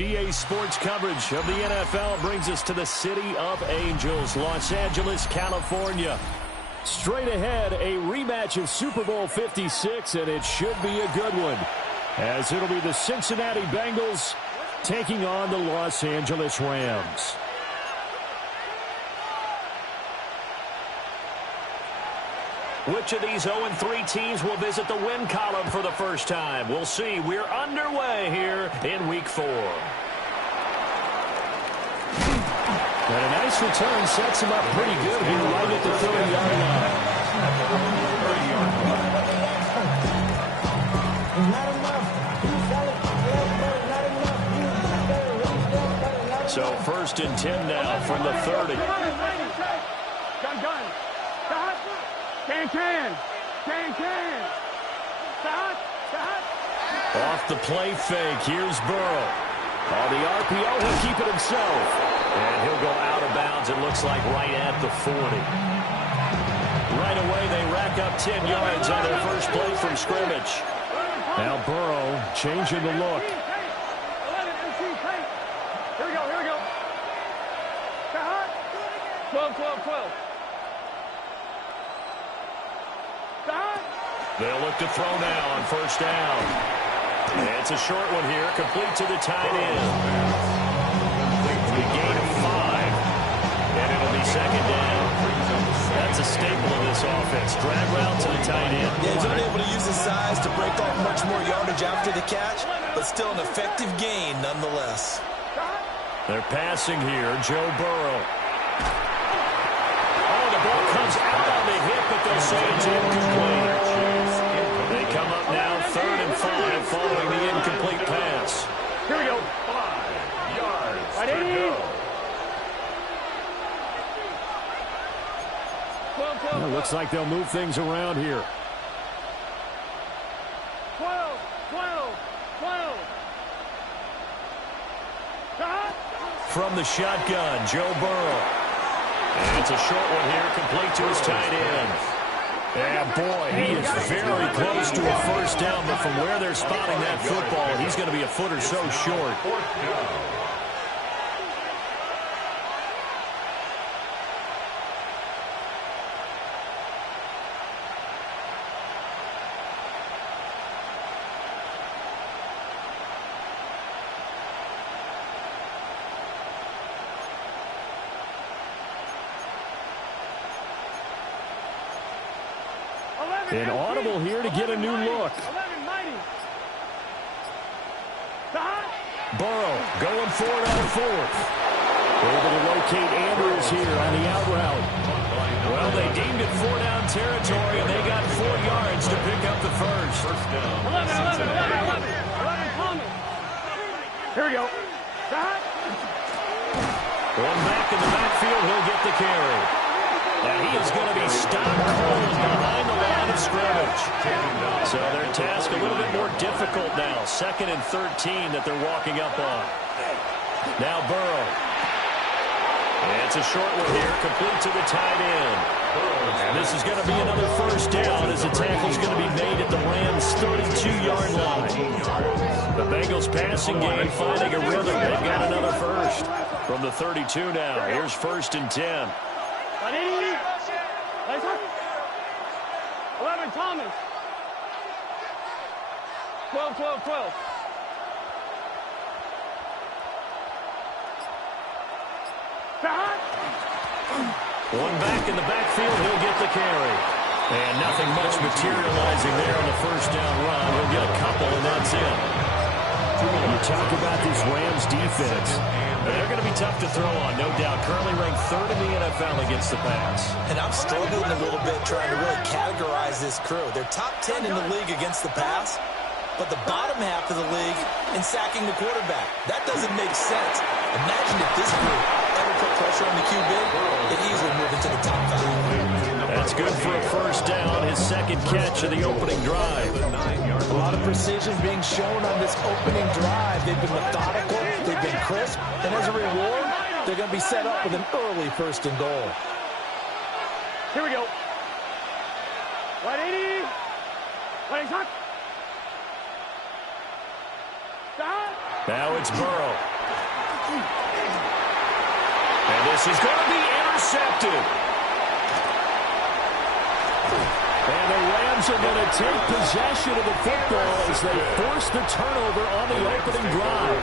EA Sports coverage of the NFL brings us to the City of Angels, Los Angeles, California. Straight ahead, a rematch of Super Bowl 56, and it should be a good one, as it'll be the Cincinnati Bengals taking on the Los Angeles Rams. Which of these 0-3 teams will visit the win column for the first time? We'll see. We're underway here in Week 4. And a nice return sets him up pretty good here right at the 30-yard line. So 1st and 10 now from the 30. Gun. Can. Off the play fake. Here's Burrow. On the RPO, he'll keep it himself. And he'll go out of bounds, it looks like, right at the 40. Right away, they rack up 10 yards on their first play from scrimmage. Now Burrow changing the look. Here we go. 12. They'll look to throw now on 1st down. And it's a short one here, complete to the tight end. The gain of 5, and it'll be 2nd down. That's a staple of this offense. Drag route to the tight end. Yeah, he's unable to use his size to break off much more yardage after the catch, but still an effective gain nonetheless. They're passing here, Joe Burrow. Oh, the ball comes out on the hit, but they'll say it's incomplete. They come up now 3rd and 5 following the incomplete pass. Here we go. 5 yards Right to go. It looks like they'll move things around here. 12. From the shotgun, Joe Burrow. And it's a short one here, complete to his tight end. And boy, he is very close to a 1st down, but from where they're spotting that football, he's going to be a foot or so short. 4th down. An audible here to get a new look. Burrow going for it on 4th. Able to locate Andrews here on the out route. Well, they deemed it 4-down territory, and they got 4 yards to pick up the first. 11, Thomas. Here we go. One back in the backfield, he'll get the carry. Now he is going to be stopped cold behind the line of scrimmage. So their task a little bit more difficult now. 2nd and 13 that they're walking up on. Now Burrow. And it's a short one here, complete to the tight end. And this is going to be another 1st down as the tackle is going to be made at the Rams' 32-yard line. The Bengals passing game finding a rhythm. They've got another first. From the 32 now, here's 1st and 10. 11, Thomas. 12. One back in the backfield, he'll get the carry. And nothing much materializing there on the 1st down run. He'll get a couple, and that's it. You talk about this Rams defense. They're going to be tough to throw on, no doubt. Currently ranked 3rd in the NFL against the pass. And I'm struggling a little bit trying to really categorize this crew. They're top 10 in the league against the pass, but the bottom half of the league in sacking the quarterback. That doesn't make sense. Imagine if this group ever put pressure on the QB, it easily move into the top 5. That's good for a 1st down, his 2nd catch of the opening drive. A lot of precision being shown on this opening drive. They've been methodical, they've been crisp, and as a reward, they're going to be set up with an early 1st and goal. Here we go. 180. 180. Now it's Burrow. This is going to be intercepted. And the Rams are going to take possession of the football as they force the turnover on the opening drive.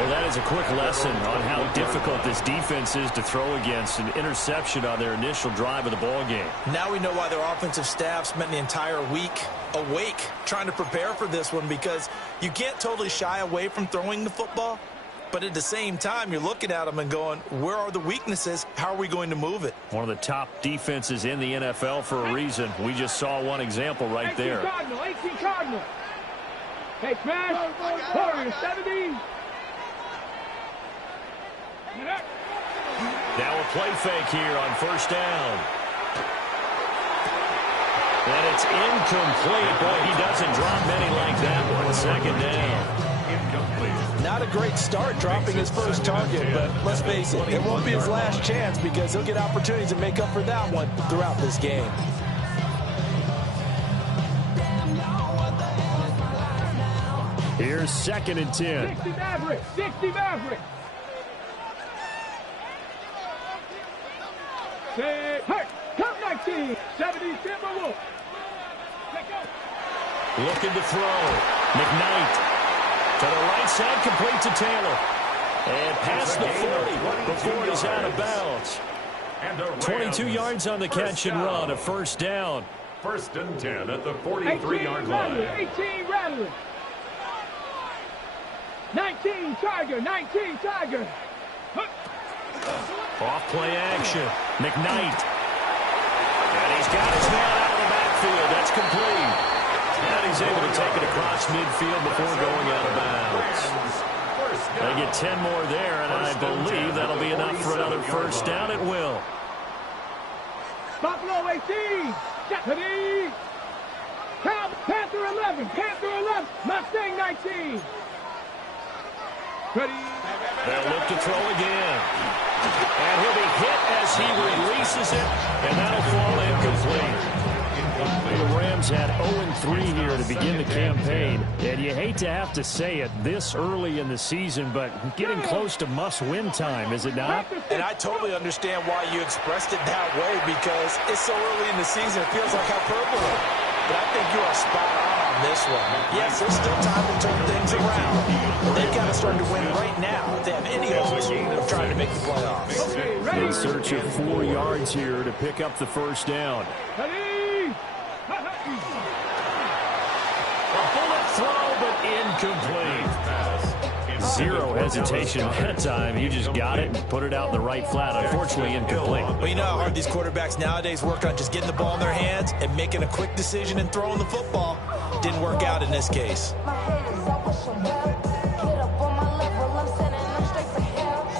Well, that is a quick lesson on how difficult this defense is to throw against an interception on their initial drive of the ball game. Now we know why their offensive staff spent the entire week awake trying to prepare for this one, because you can't totally shy away from throwing the football. But at the same time, you're looking at them and going, where are the weaknesses? How are we going to move it? One of the top defenses in the NFL for a reason. We just saw one example right there. 18 Cardinal. Hey, smash. Warriors, 70. Now a play fake here on first down. And it's incomplete. Boy, he doesn't drop many like that one. Second down. Not a great start dropping his first target, but let's face it, it won't be his last chance because he'll get opportunities to make up for that one throughout this game. Here's 2nd and 10. 60 Maverick. 60 Maverick. Say, hey, count 19. 70 Timberwolves. Looking to throw. McKnight. To the right side, complete to Taylor. And past the 40 before he's out of bounds. 22 yards on the catch and run, a first down. 1st and 10 at the 43-yard line. 18 Rattler. 19 Tiger. 19 Tiger. Off play action. McKnight. And he's got his man out of the backfield. That's complete. And he's able to take it across midfield before going out of bounds. They get 10 more there, and I believe that'll be enough for another first down. It will. Buffalo 18. Deputy. Panther 11. Panther 11. Mustang 19. Ready. They'll look to throw again. And he'll be hit as he releases it, and that'll fall incomplete. The Rams had 0-3 here to begin the campaign, and you hate to have to say it this early in the season, but getting close to must-win time, is it not? And I totally understand why you expressed it that way, because it's so early in the season, it feels like hyperbole. But I think you are spot on this one. Yes, there's still time to turn things around. They've got to start to win right now if they have any hopes of trying to make the playoffs. In search of 4 yards here to pick up the first down. A bullet throw, but incomplete. Zero hesitation that time. You just got it and put it out in the right flat. Unfortunately, incomplete. Well, you know how hard these quarterbacks nowadays work on just getting the ball in their hands and making a quick decision and throwing the football. Didn't work out in this case.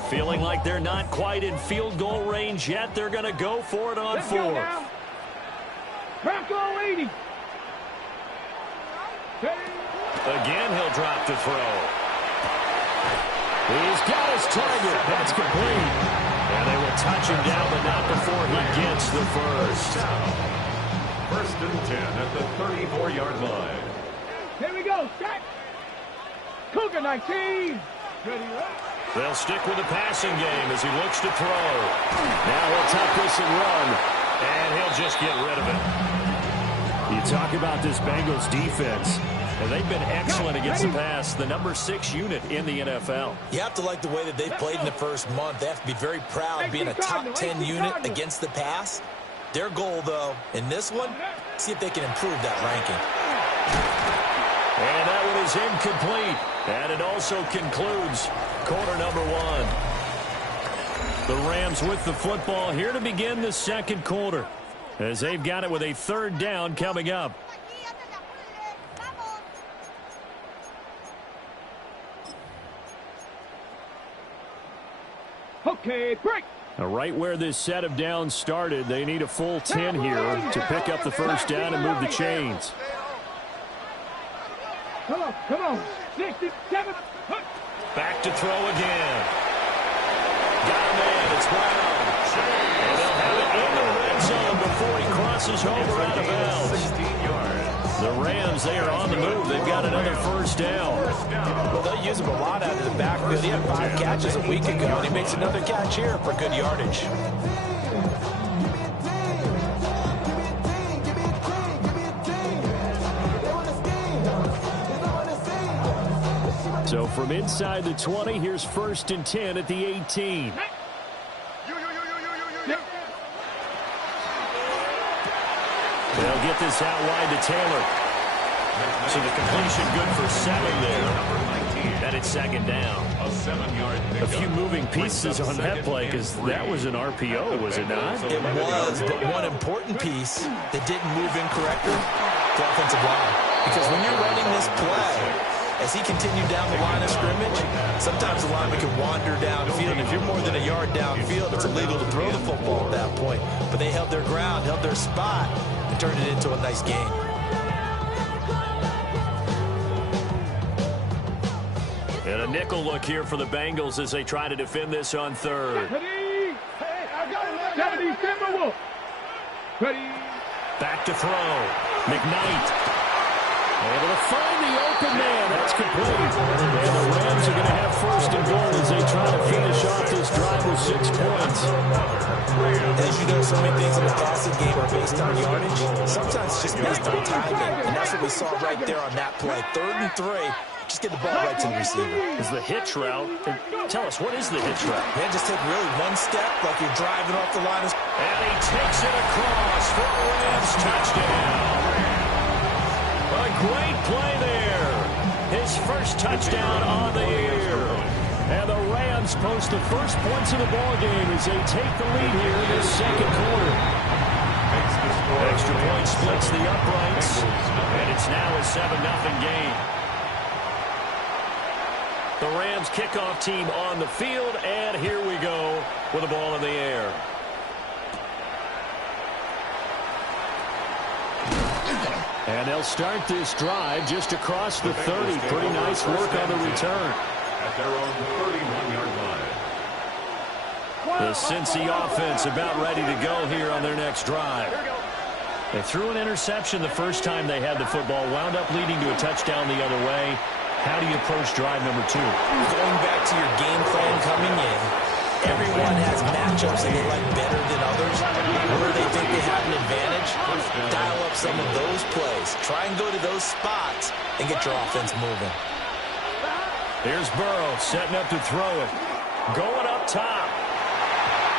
Feeling like they're not quite in field goal range yet. They're going to go for it on 4th. Bronco 80. Again, he'll drop to throw. He's got his target. That's complete. And they will touch him down, but not before he gets the first. 1st and 10 at the 34-yard line. Here we go. Set. Cougar 19. Ready, right? They'll stick with the passing game as he looks to throw. Now he'll tuck this and run, and he'll just get rid of it. You talk about this Bengals defense, and they've been excellent against the pass, the number 6 unit in the NFL. You have to like the way that they've played in the first month. They have to be very proud being a top 10 unit against the pass. Their goal, though, in this one, see if they can improve that ranking. And that one is incomplete. And it also concludes quarter number 1. The Rams with the football here to begin the second quarter, as they've got it with a 3rd down coming up. Okay, break. Now, right where this set of downs started, they need a full 10 here to pick up the first down and move the chains. Come on. 67. Back to throw again. Got a man, it's Brown. And they'll have it in the red zone before he crosses over out of bounds. 16 yards. The Rams, they are on the move. They've got another first down. Well, they'll use him a lot out of the backfield. He had 5 catches a week ago, and he makes another catch here for good yardage. So from inside the 20, here's 1st and 10 at the 18. They'll get this out wide to Taylor. So the completion good for 7 there. And it's 2nd down. A few moving pieces on that play because that was an RPO, was it not? It was, but one important piece that didn't move incorrectly, the offensive line. Because when you're running this play, as he continued down the line of scrimmage, sometimes the lineman can wander downfield. And if you're more than a yard downfield, it's illegal to throw the football at that point. But they held their ground, held their spot, and turned it into a nice game. And a nickel look here for the Bengals as they try to defend this on 3rd. Back to throw. McKnight. Able to find the open man. That's complete. And the Rams are going to have 1st and goal as they try to finish off this drive with 6 points. As you know, so many things in the passing game are based on yardage. Sometimes it's just based on timing. And that's what we saw right there on that play. 3rd and 3. Just get the ball right to the receiver. Is the hitch route. Tell us, what is the hitch route? Man, just take really one step like you're driving off the line. And he takes it across for a Rams touchdown. A great play there. His first touchdown on the year. And the Rams post the first points of the ball game as they take the lead here in this 2nd quarter. Extra point splits the uprights. And it's now a 7-0 game. The Rams kickoff team on the field, and here we go with the ball in the air. And they'll start this drive just across the 30. Pretty nice work on the return. At their own 31-yard line. The Cincy offense about ready to go here on their next drive. They threw an interception the first time they had the football, wound up leading to a touchdown the other way. How do you approach drive number 2? Going back to your game plan coming in, everyone has matchups that they like better than others. Where they think they have an advantage, dial up some of those plays. Try and go to those spots and get your offense moving. Here's Burrow setting up to throw it. Going up top.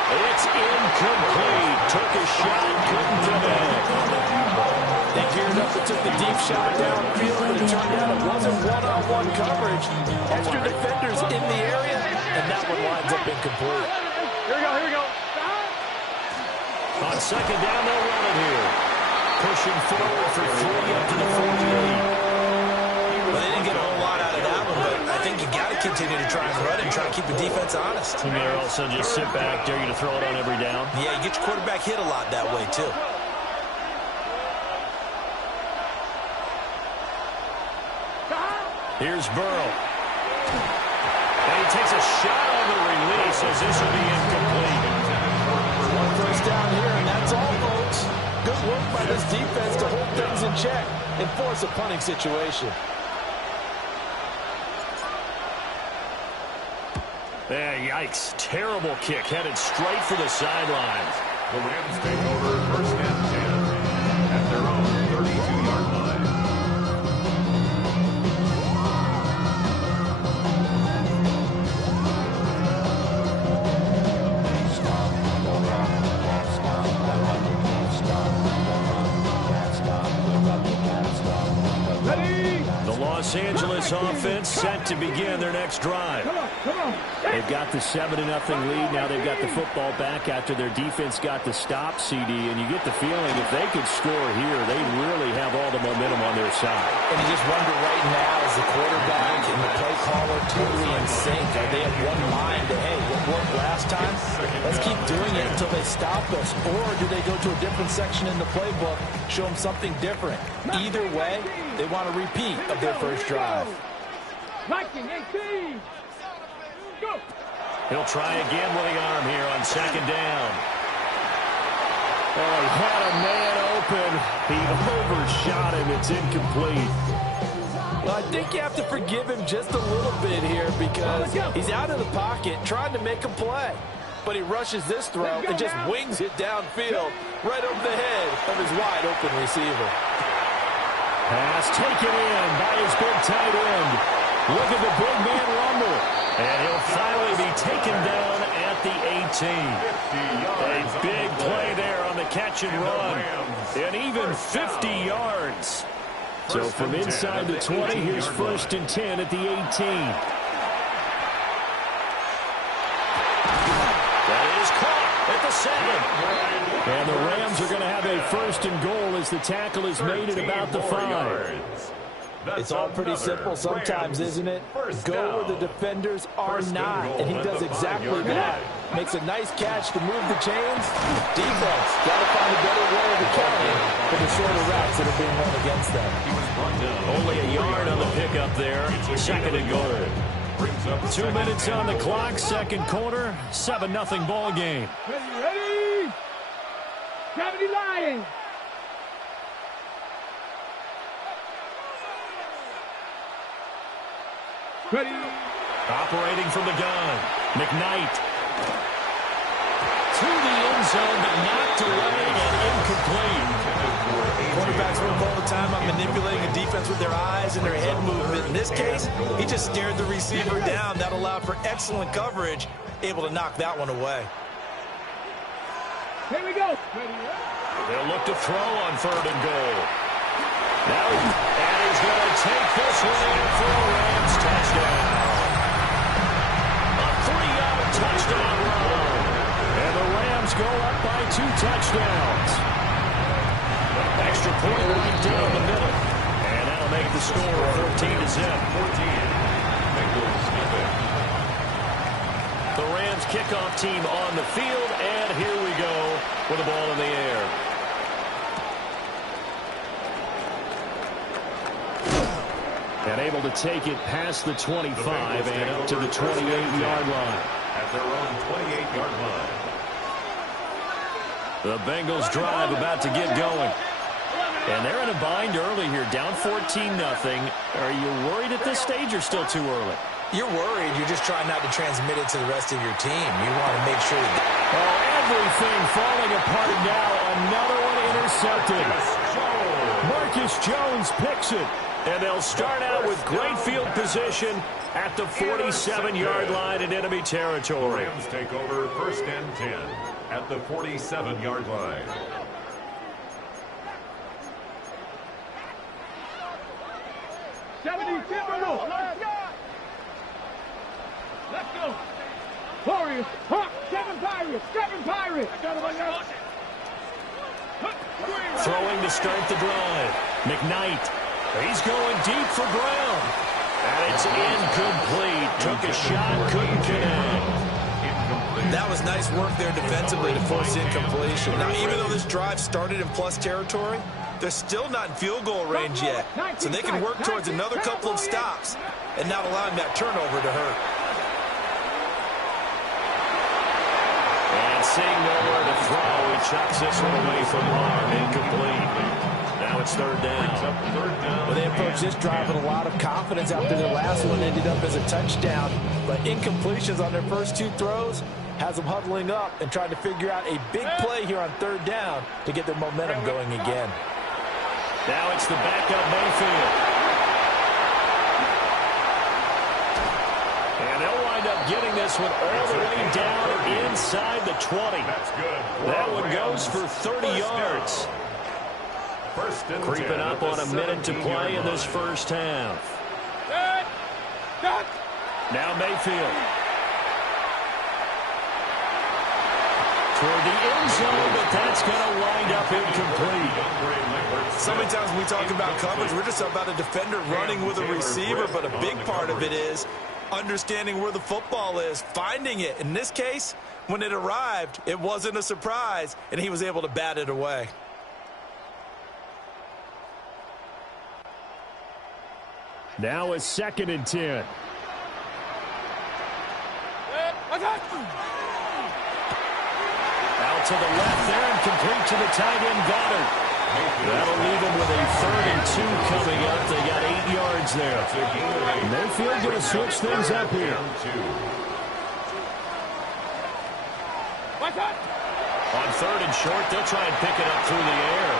It's incomplete. Took a shot, couldn't connect. They geared up and took the deep shot downfield, but it turned out it wasn't one-on-one coverage. Extra defenders in the area, and that one winds up incomplete. Here we go. On 2nd down, they'll run it here. Pushing forward for 3 up to the 48. Well, they didn't get a whole lot out of that one, but I think you got to continue to try and run and try to keep the defense honest. And they're also just sit back, dare you to throw it on every down. Yeah, you get your quarterback hit a lot that way, too. Here's Burrow. And he takes a shot on the release as this will be incomplete. One first down here, and that's all, folks. Good work by this defense to hold things in check and force a punting situation. Yikes. Terrible kick. Headed straight for the sidelines. The Rams take over 1st and 10 at their own 32-yard line. The Los Angeles offense set to begin their next drive. They've got the 7-0 lead. Now they've got the football back after their defense got the stop, CD. And you get the feeling if they could score here, they really have all the momentum on their side. And you just wonder right now, is the quarterback and the play caller totally in sync? Are they of one mind that, hey, what worked last time? Let's keep doing it until they stop us. Or do they go to a different section in the playbook, show them something different? Either way, they want a repeat of their first drive. 19-18. Go. He'll try again with the arm here on 2nd down. Oh, he had a man open. He overshot him. It's incomplete. Well, I think you have to forgive him just a little bit here because he's out of the pocket trying to make a play. But he rushes this throw and just wings it downfield right over the head of his wide-open receiver. Pass taken in by his big tight end. Look at the big man rumble. And he'll finally be taken down at the 18. A big play there on the catch and run. And even 50 yards. So from inside the 20, here's 1st and 10 at the 18. That is caught at the 7. And the Rams are going to have a 1st and goal as the tackle is made at about the 5. It's all pretty simple sometimes, isn't it? Go where the defenders are not, and he does exactly that. Makes a nice catch to move the chains. Defense got to find a better way of accounting for the shorter routes that are being run against them. Only a yard on the pickup there. 2nd and goal. 2 minutes on the clock, 2nd quarter, 7-0 ball game. Ready? 70 Lions. Ready. Operating from the gun. McKnight. To the end zone, but knocked away and incomplete. Quarterbacks work all the time on manipulating a defense with their eyes and their head movement. In this case, he just stared the receiver down. That allowed for excellent coverage, able to knock that one away. Here we go. They'll look to throw on 3rd and goal. Now, and he's going to take this one in for a Rams touchdown. A 3-yard touchdown run. And the Rams go up by 2 touchdowns. Extra point right down the middle. And that'll make the score 14-0. The Rams kickoff team on the field, and here we go with the ball in the air. And able to take it past the 25 and up to the 28-yard line. At their own 28-yard line. The Bengals drive about to get going. And they're in a bind early here, down 14-0. Are you worried at this stage or still too early? You're worried. You're just trying not to transmit it to the rest of your team. You want to make sure that... Oh, everything falling apart now. Another one intercepted. Marcus Jones picks it. And they'll start out with great field position at the 47-yard line in enemy territory. The Rams take over 1st and 10 at the 47-yard line. Let's go. Warriors, Hawk, 7 Pirates, 7 Pirates. Throwing to start the drive. McKnight. He's going deep for ground. And it's incomplete. Took a shot, couldn't connect. That was nice work there defensively to force incompletion. Now, even though this drive started in plus territory, they're still not in field goal range yet. So they can work towards another couple of stops and not allowing that turnover to hurt. And seeing nowhere to throw, he chucks this one away from harm. Incomplete. Now it's 3rd down. Well, they approached this drive with a lot of confidence after their last one ended up as a touchdown. But incompletions on their first 2 throws has them huddling up and trying to figure out a big play here on 3rd down to get their momentum going again. Now it's the backup Mayfield. And they'll wind up getting this one all the way down inside the 20. That's good. That one goes for 30 yards. Creeping up on a minute to play in this first half. Now Mayfield. Toward the end zone, but that's going to wind up incomplete. So many times when we talk about coverage, we're just about a defender running with a receiver, but a big part of it is understanding where the football is, finding it. In this case, when it arrived, it wasn't a surprise, and he was able to bat it away. Now it's 2nd and 10. Out to the left there and complete to the tight end Goddard. That'll leave them with a 3rd and 2 coming up. They got 8 yards there. Mayfield going to switch things up here. On 3rd and short, they'll try and pick it up through the air.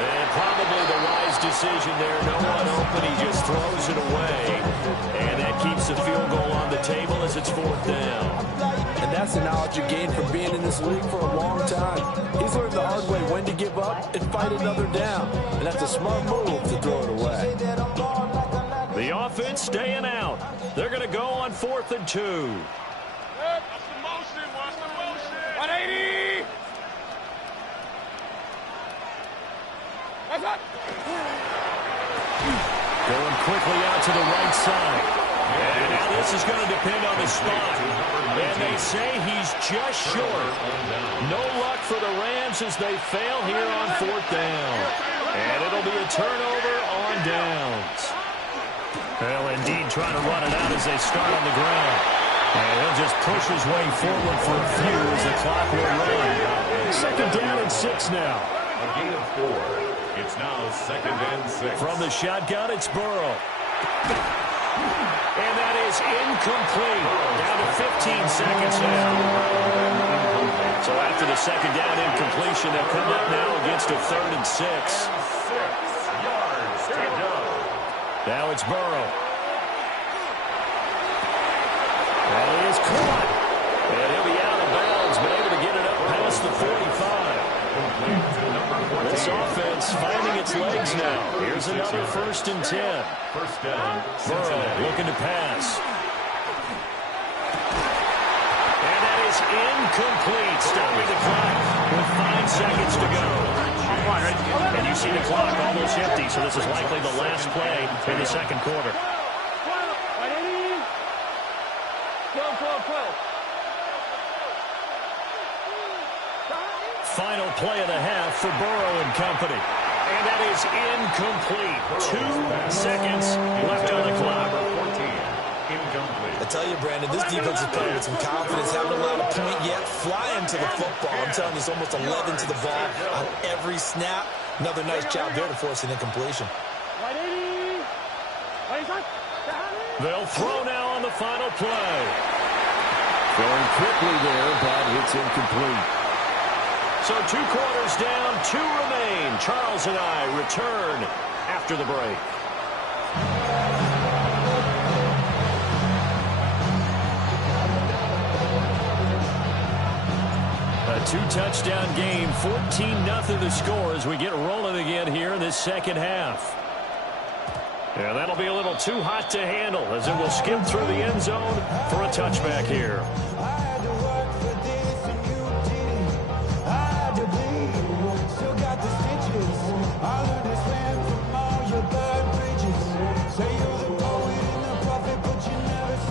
And probably the wise decision there. No one open. He just throws it away. And that keeps the field goal on the table as it's 4th down. And that's the knowledge you gain from being in this league for a long time. He's learned the hard way when to give up and fight another down. And that's a smart move to throw it away. The offense staying out. They're going to go on 4th and 2. What's the motion? 180! What's up? Going quickly out to the right side. And now this is going to depend on the spot. And they say he's just short. No luck for the Rams as they fail here on 4th down. And it'll be a turnover on downs. Well, indeed, trying to run it out as they start on the ground. And he'll just push his way forward for a few as the clock will run. 2nd down and 6 now. A gain of 4. It's now 2nd and 6. From the shotgun, it's Burrow. And that is incomplete. Down to 15 seconds now. So after the 2nd down incompletion, they'll come up now against a 3rd and 6. 6 yards to go. Now it's Burrow. And he is caught. And he'll be out of bounds, but able to get it up past the 45. This offense finding its legs now. Here's another 1st and 10. 1st down. Burrow looking to pass. And that is incomplete. Stopping the clock with 5 seconds to go. And you see the clock almost empty, so this is likely the last play in the 2nd quarter. 12. Final play of the half for Burrow and company. And that is incomplete. 2 seconds left on the clock. 14. Incomplete. I tell you, Brandon, this defense is playing with some confidence. Haven't allowed a point yet. Flying to the football. I'm telling you, it's almost 11 to the ball on every snap. Another nice job there to force an incompletion. They'll throw now on the final play. Throwing quickly there, but it's incomplete. So 2 quarters down, 2 remain. Charles and I return after the break. A 2-touchdown game, 14-0 the score as we get rolling again here in this 2nd half. Yeah, that'll be a little too hot to handle as it will skip through the end zone for a touchback here.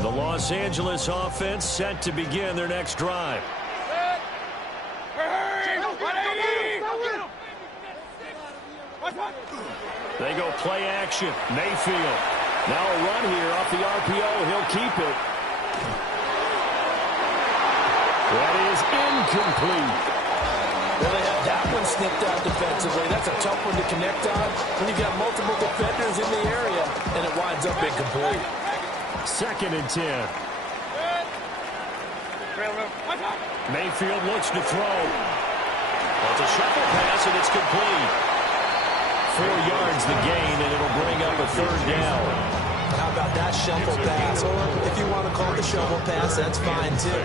The Los Angeles offense set to begin their next drive. They go play action. Mayfield. Now a run here off the RPO. He'll keep it. That is incomplete. Well, they have that one snipped out defensively. That's a tough one to connect on when you've got multiple defenders in the area, and it winds up incomplete. 2nd and 10. Mayfield looks to throw. Well, it's a shuffle pass, and it's complete. 4 yards the gain, and it'll bring up a 3rd down. How about that shuffle pass? Or if you want to call it a shovel pass, that's fine too.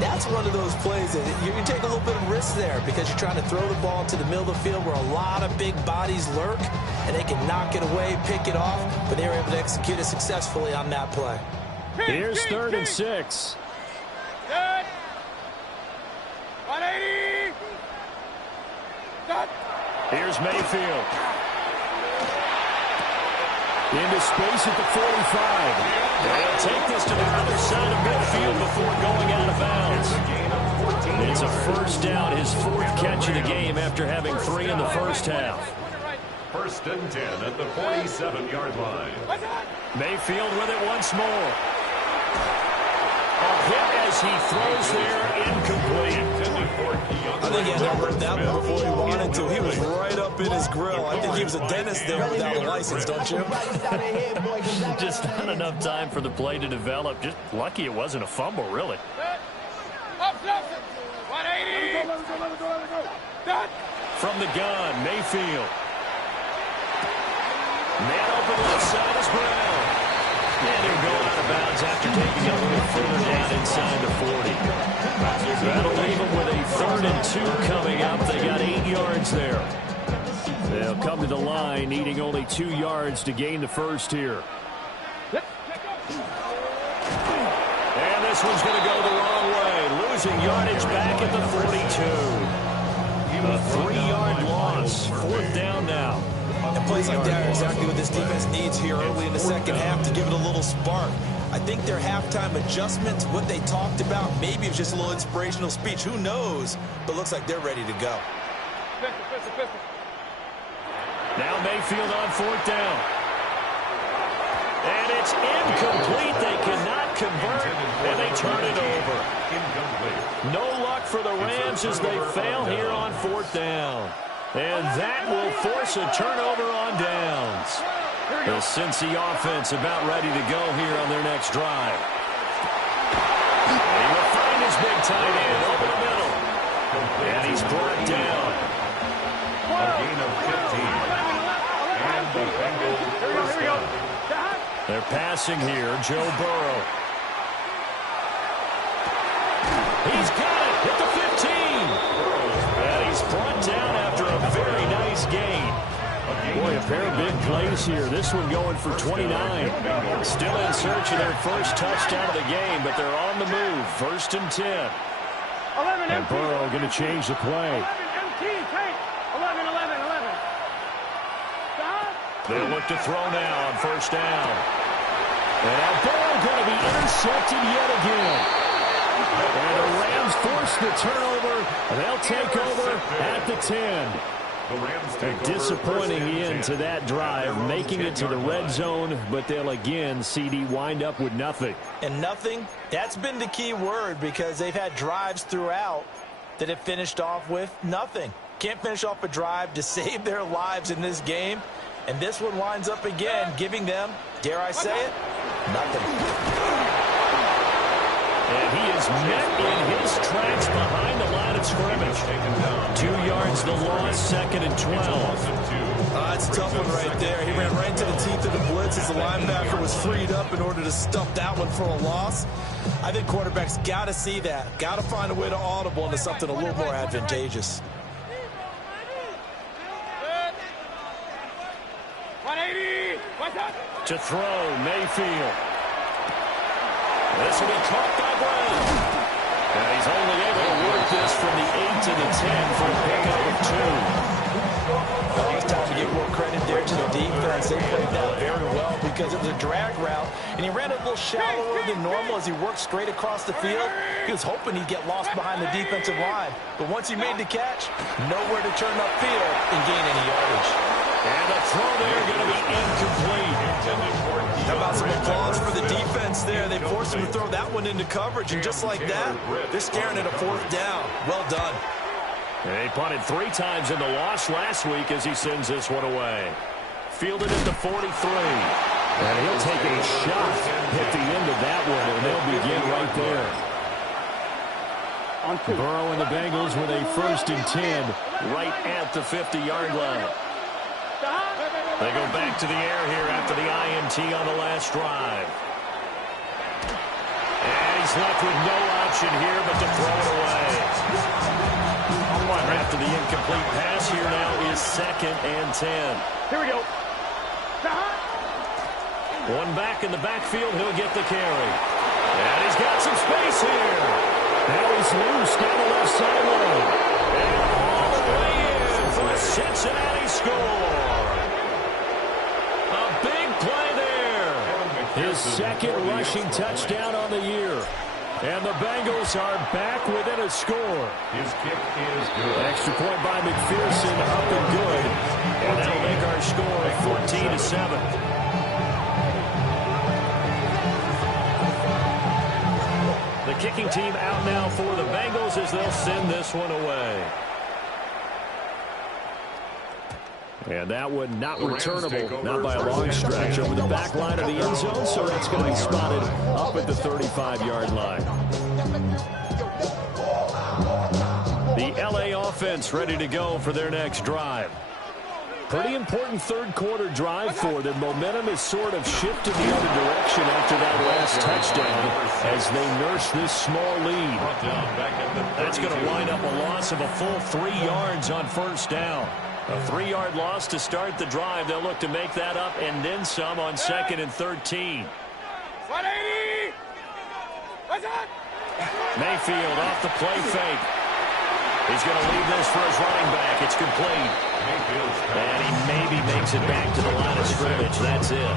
That's one of those plays that you take a little bit of risk there because you're trying to throw the ball to the middle of the field where a lot of big bodies lurk, and they can knock it away, pick it off, but they were able to execute it successfully on that play. Here's 3rd and 6. 180! Here's Mayfield. Into space at the 45. They'll take this to the other side of midfield before going out of bounds. It's a 1st down, his 4th catch of the game after having 3 in the 1st half. 1st and 10 at the 47-yard line. Mayfield with it once more. A hit as as he throws there, incomplete. I think he had to hurt that one before he wanted to. He was right up in his grill. I think he was a dentist there without a license, don't you? Just not enough time for the play to develop. Just lucky it wasn't a fumble, really. From the gun, Mayfield. Man open left side is Brown. And he'll go out of bounds after taking a little further down inside the 40. That'll leave them with a 3rd and 2 coming up. They got 8 yards there. They'll come to the line, needing only 2 yards to gain the first here. And this one's going to go the wrong way. Losing yardage back at the 42. A 3-yard loss. 4th down now. And plays like that are exactly what this defense needs here early in the second half to give it a little spark. I think their halftime adjustments, what they talked about, maybe it was just a little inspirational speech. Who knows? But looks like they're ready to go. Now Mayfield on 4th down. And it's incomplete. They cannot convert, and they turn it over. No luck for the Rams as they fail here on 4th down. And that will force a turnover on downs. The Cincy offense about ready to go here on their next drive. And he will find his big tight end over the middle. And he's brought down. A gain of 15. And the Bengals first down. They're passing here. Joe Burrow. He's got it at the 15. And he's brought down after a very nice gain. Boy, a pair of big plays here. This one going for 29. Still in search of their first touchdown of the game, but they're on the move. 1st and 10. And Burrow going to change the play. 11. They'll look to throw now on 1st down. And now Burrow going to be intercepted yet again. And the Rams force the turnover. They'll take over at the 10. A disappointing end to that drive, making it to the red zone, but they'll again, CD, wind up with nothing. And nothing, that's been the key word because they've had drives throughout that have finished off with nothing. Can't finish off a drive to save their lives in this game. And this one winds up again, giving them, dare I say it, nothing. And he is met in his tracks behind the line of scrimmage. 2 yards the loss, 2nd and 12. That's a tough one right there. He ran right into the teeth of the blitz as the linebacker was freed up in order to stuff that one for a loss. I think quarterbacks got to see that. Got to find a way to audible into something a little more advantageous. 180. To throw, Mayfield. This will be caught by Brown. And he's only able to work this from the 8 to the 10 for a pickup of 2. It's time to give more credit there to the defense. They played that very well because it was a drag route, and he ran a little shallower than normal as he worked straight across the field. He was hoping he'd get lost behind the defensive line. But once he made the catch, nowhere to turn upfield and gain any yardage. And the throw there going to be incomplete. How about some applause for the defense there? They forced him to throw that one into coverage, and just like that, they're staring at a 4th down. Well done. They punted 3 times in the loss last week as he sends this one away. Fielded at the 43. And he'll take a shot at the end of that one, and they'll begin right there. Burrow and the Bengals with a 1st and 10 right at the 50-yard line. They go back to the air here after the INT on the last drive. And he's left with no option here but to throw it away. After the incomplete pass here now is 2nd and 10. Here we go. One back in the backfield, he'll get the carry. And he's got some space here. Now he's loose down the left sideline. And all the way in for a Cincinnati score. A big play there. His 2nd rushing touchdown on the year. And the Bengals are back within a score. His kick is good. Extra point by McPherson, up and good. And that'll make our score 14-7. The the kicking team out now for the Bengals as they'll send this one away. And that one not returnable, not by a long stretch, over the back line of the end zone, so that's going to be spotted up at the 35-yard line. The LA offense ready to go for their next drive. Pretty important third-quarter drive for them. Momentum has sort of shifted the other direction after that last touchdown as they nurse this small lead. That's going to wind up a loss of a full 3 yards on first down. A 3-yard loss to start the drive. They'll look to make that up and then some on 2nd and 13. 180! What's up? Mayfield off the play fake. He's going to leave this for his running back. It's complete. And he maybe makes it back to the line of scrimmage. That's it.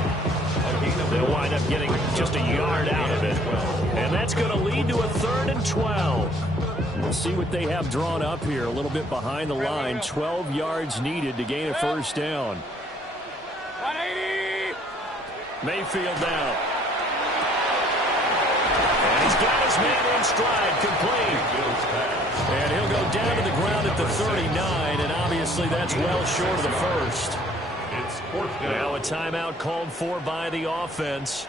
They'll wind up getting just a yard out of it. And that's going to lead to a 3rd and 12. We'll see what they have drawn up here. A little bit behind the line. 12 yards needed to gain a first down. 180! Mayfield now. And he's got his man in stride. Complete. And he'll go down to the ground at the 39, and obviously that's well short of the first. Now a timeout called for by the offense.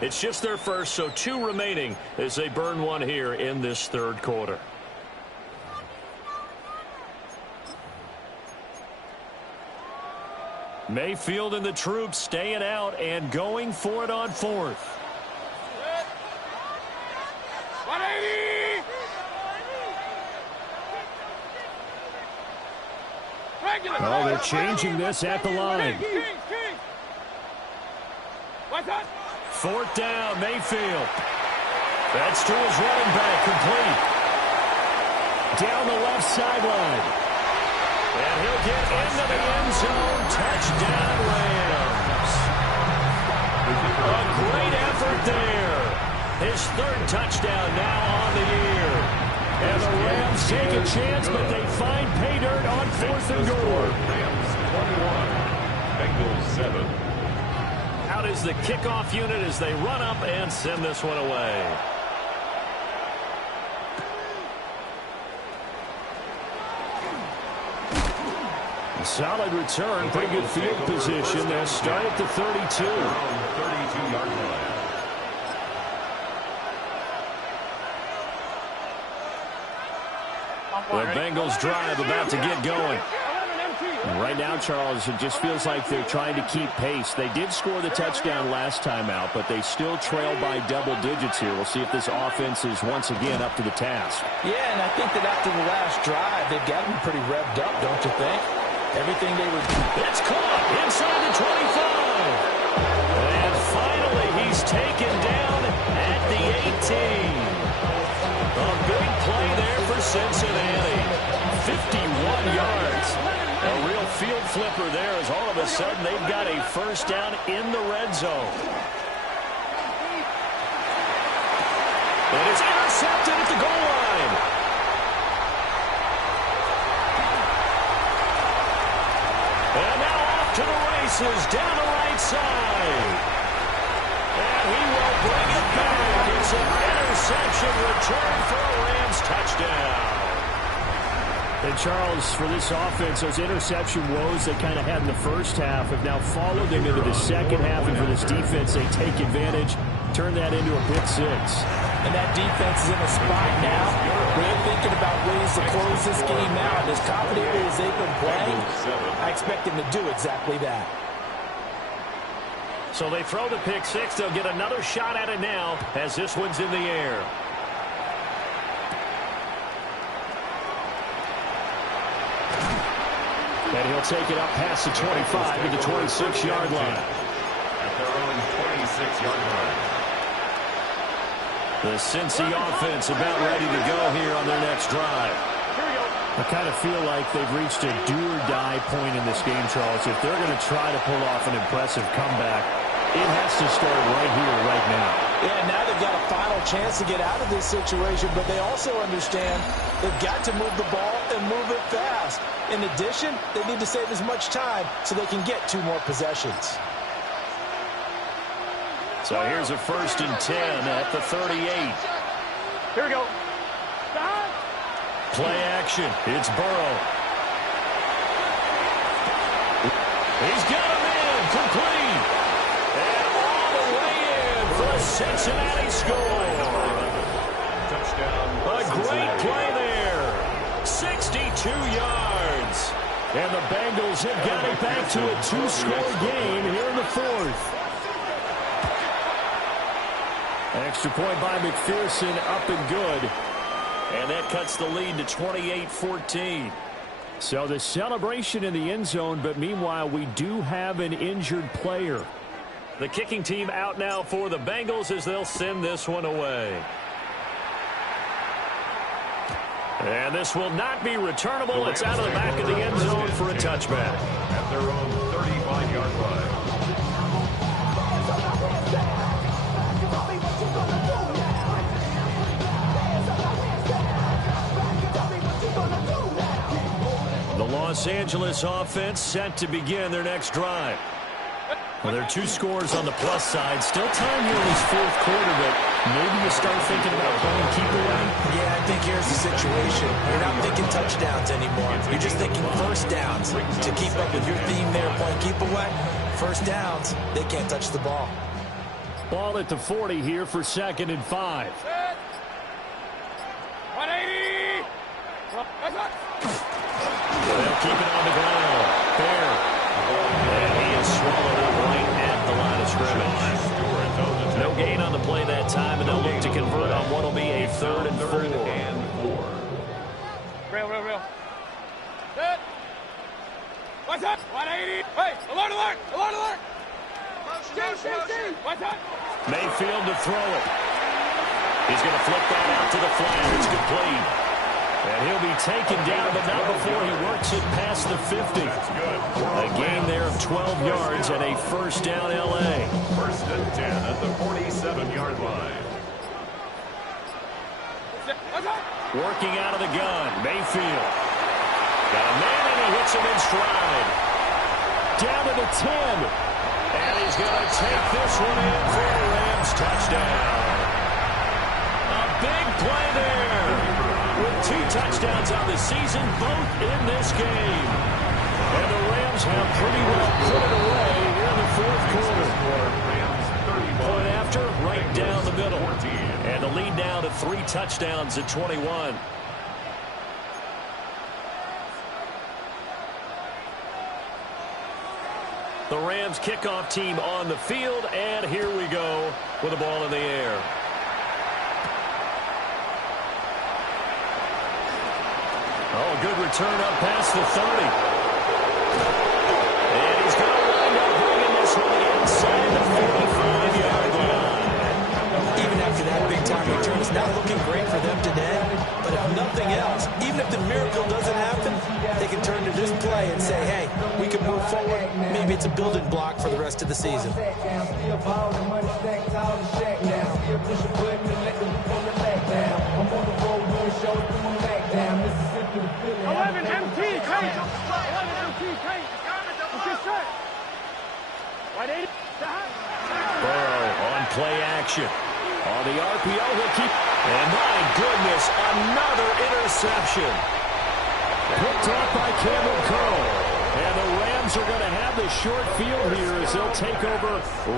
It's just their first, so 2 remaining as they burn one here in this third quarter. Mayfield and the troops staying out and going for it on 4th. 180! Oh, they're changing this at the line. What's up? 4th down, Mayfield. That's to his running back, complete. Down the left sideline. And he'll get into the end zone. Touchdown, Rams. A great effort there. His 3rd touchdown now on the year. And the Rams take a chance, but they find pay dirt on 4th and goal. Rams 21, Bengals 7. Out is the kickoff unit as they run up and send this one away. A solid return, pretty good field position. They'll start at the 32. 32-yard line. The Bengals drive about to get going. And right now, Charles, it just feels like they're trying to keep pace. They did score the touchdown last time out, but they still trail by double digits here. We'll see if this offense is once again up to the task. Yeah, and I think that after the last drive, they've got them pretty revved up, don't you think? Everything they were doing. It's caught inside the 25. And finally, he's taken down at the 18. A big play there for Cincinnati. 51 yards. A real field flipper there as all of a sudden they've got a first down in the red zone. It is intercepted at the goal line. And now off to the races down the right side. And he will bring it back. It's an interception return for a Rams touchdown. And Charles, for this offense, those interception woes they kind of had in the first half have now followed them into the second half. And for this defense, they take advantage, turn that into a pick 6. And that defense is in a spot now where they're thinking about ways to close this game out. As confidently as they've been playing, I expect them to do exactly that. So they throw the pick 6. They'll get another shot at it now as this one's in the air. And he'll take it up past the 25 to the 26-yard line. At their own 26-yard line. The Cincy offense about ready to go here on their next drive. I kind of feel like they've reached a do-or-die point in this game, Charles. If they're going to try to pull off an impressive comeback, it has to start right here, right now. Yeah, now they've got a final chance to get out of this situation, but they also understand they've got to move the ball and move it fast. In addition, they need to save as much time so they can get 2 more possessions. So here's a 1st and 10 at the 38. Here we go. Play action. It's Burrow. He's got him in. Complete. And all the way in for a Cincinnati score. Touchdown. A great play there. 62 yards. And the Bengals have got it back to a 2-score game here in the fourth. Extra point by McPherson, up and good. And that cuts the lead to 28-14. So the celebration in the end zone, but meanwhile we do have an injured player. The kicking team out now for the Bengals as they'll send this one away. And this will not be returnable. It's out of the back of the end zone for a touchback. At their own 35-yard line. The Los Angeles offense set to begin their next drive. Well, there are 2 scores on the plus side. Still time here in this fourth quarter, but maybe you start thinking about playing keep away. Yeah, I think here's the situation. You're not thinking touchdowns anymore. You're just thinking first downs. To keep up with your theme there, playing keep away, first downs, they can't touch the ball. Ball at the 40 here for 2nd and 5. 180. They'll keep it on the ground. Fair. And he is swallowed up right at the line of scrimmage. No gain on the play that time, and they'll look to convert on what will be a 3rd and 4. Real. Set. What's up? 180. Hey, alert. What's up? Mayfield to throw it. He's going to flip that out to the flat. It's complete. And he'll be taken down, but not before he works it past the 50. A gain there of 12 yards and a first down L.A. 1st and 10 at the 47-yard line. Working out of the gun, Mayfield. Got a man and he hits him in stride. Down to the 10. And he's going to take this one in for a Rams touchdown. A big play there. With 2 touchdowns on the season, both in this game. And the Rams have pretty well put it away here in the fourth quarter. Point after, right down the middle. And the lead now to 3 touchdowns at 21. The Rams kickoff team on the field, and here we go with the ball in the air. Oh, good return up past the 30. And he's going to wind up bringing this one inside the 45-yard line. Even after that big-time return, it's not looking great for them today. But if nothing else, even if the miracle doesn't happen, they can turn to this play and say, hey, we can move forward. Maybe it's a building block for the rest of the season. 11 MT, Kate. 11 MT, Kate. It's just set. 180. Burrow on play action. On the RPO, he'll keep. And my goodness, another interception. Picked off by Cameron Curl. And the Rams are going to have the short field here as they'll take over